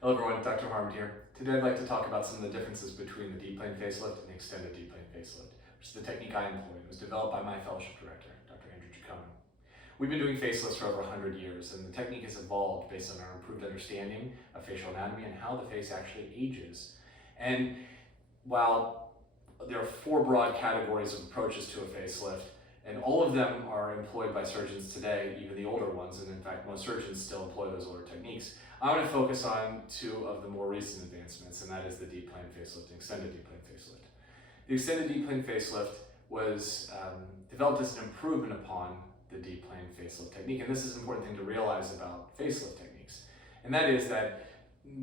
Hello everyone, Dr. Harmon here. Today I'd like to talk about some of the differences between the deep plane facelift and the extended deep plane facelift, which is the technique I employ. It was developed by my fellowship director, Dr. We've been doing facelifts for over 100 years, and the technique has evolved based on our improved understanding of facial anatomy and how the face actually ages. And while there are 4 broad categories of approaches to a facelift, and all of them are employed by surgeons today, even the older ones, and in fact most surgeons still employ those older techniques. I want to focus on 2 of the more recent advancements, and that is the deep plane facelift and extended deep plane facelift. The extended deep plane facelift was developed as an improvement upon the deep plane facelift technique, and this is an important thing to realize about facelift techniques, and that is that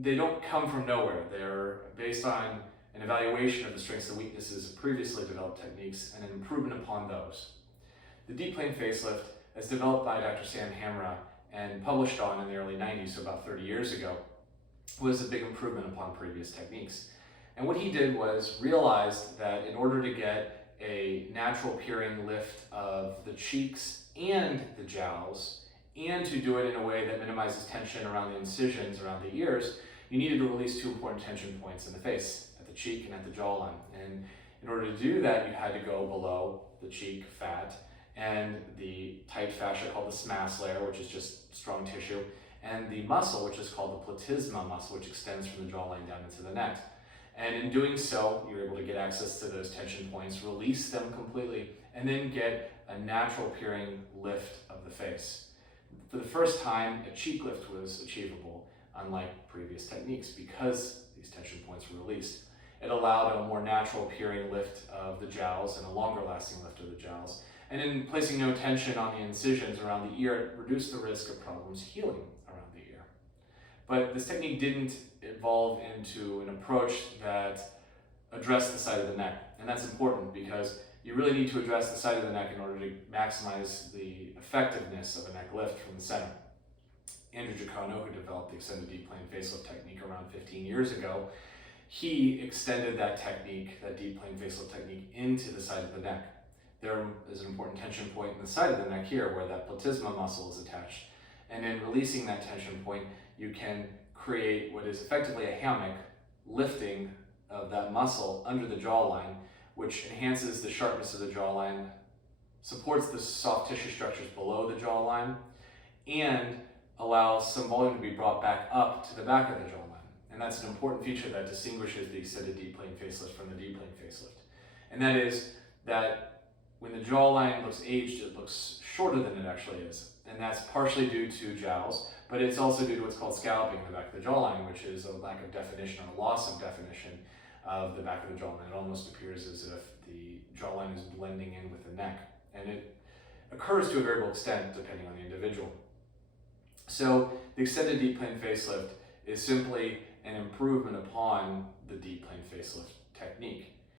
they don't come from nowhere. They're based on an evaluation of the strengths and weaknesses of previously developed techniques and an improvement upon those. The deep plane facelift, as developed by Dr. Sam Hamra and published on in the early 90s, so about 30 years ago, was a big improvement upon previous techniques. And what he did was realized that in order to get a natural appearing lift of the cheeks and the jowls, and to do it in a way that minimizes tension around the incisions around the ears, you needed to release 2 important tension points in the face, at the cheek and at the jawline. And in order to do that, you had to go below the cheek fat and the tight fascia called the SMAS layer, which is just strong tissue, and the muscle, which is called the platysma muscle, which extends from the jawline down into the neck. And in doing so, you're able to get access to those tension points, release them completely, and then get a natural appearing lift of the face. For the first time, a cheek lift was achievable, unlike previous techniques, because these tension points were released. It allowed a more natural appearing lift of the jowls and a longer lasting lift of the jowls. And in placing no tension on the incisions around the ear, it reduced the risk of problems healing around the ear. But this technique didn't evolve into an approach that addressed the side of the neck. And that's important because you really need to address the side of the neck in order to maximize the effectiveness of a neck lift from the center. Andrew Giacono, who developed the extended deep plane facelift technique around 15 years ago, he extended that technique, that deep plane facelift technique, into the side of the neck. There is an important tension point in the side of the neck here where that platysma muscle is attached. And in releasing that tension point, you can create what is effectively a hammock lifting of that muscle under the jawline, which enhances the sharpness of the jawline, supports the soft tissue structures below the jawline, and allows some volume to be brought back up to the back of the jawline. And that's an important feature that distinguishes the extended deep plane facelift from the deep plane facelift. And that is that when the jawline looks aged, it looks shorter than it actually is. And that's partially due to jowls, but it's also due to what's called scalloping in the back of the jawline, which is a lack of definition or a loss of definition of the back of the jawline. It almost appears as if the jawline is blending in with the neck. And it occurs to a variable extent depending on the individual. So the extended deep plane facelift is simply an improvement upon the deep plane facelift technique.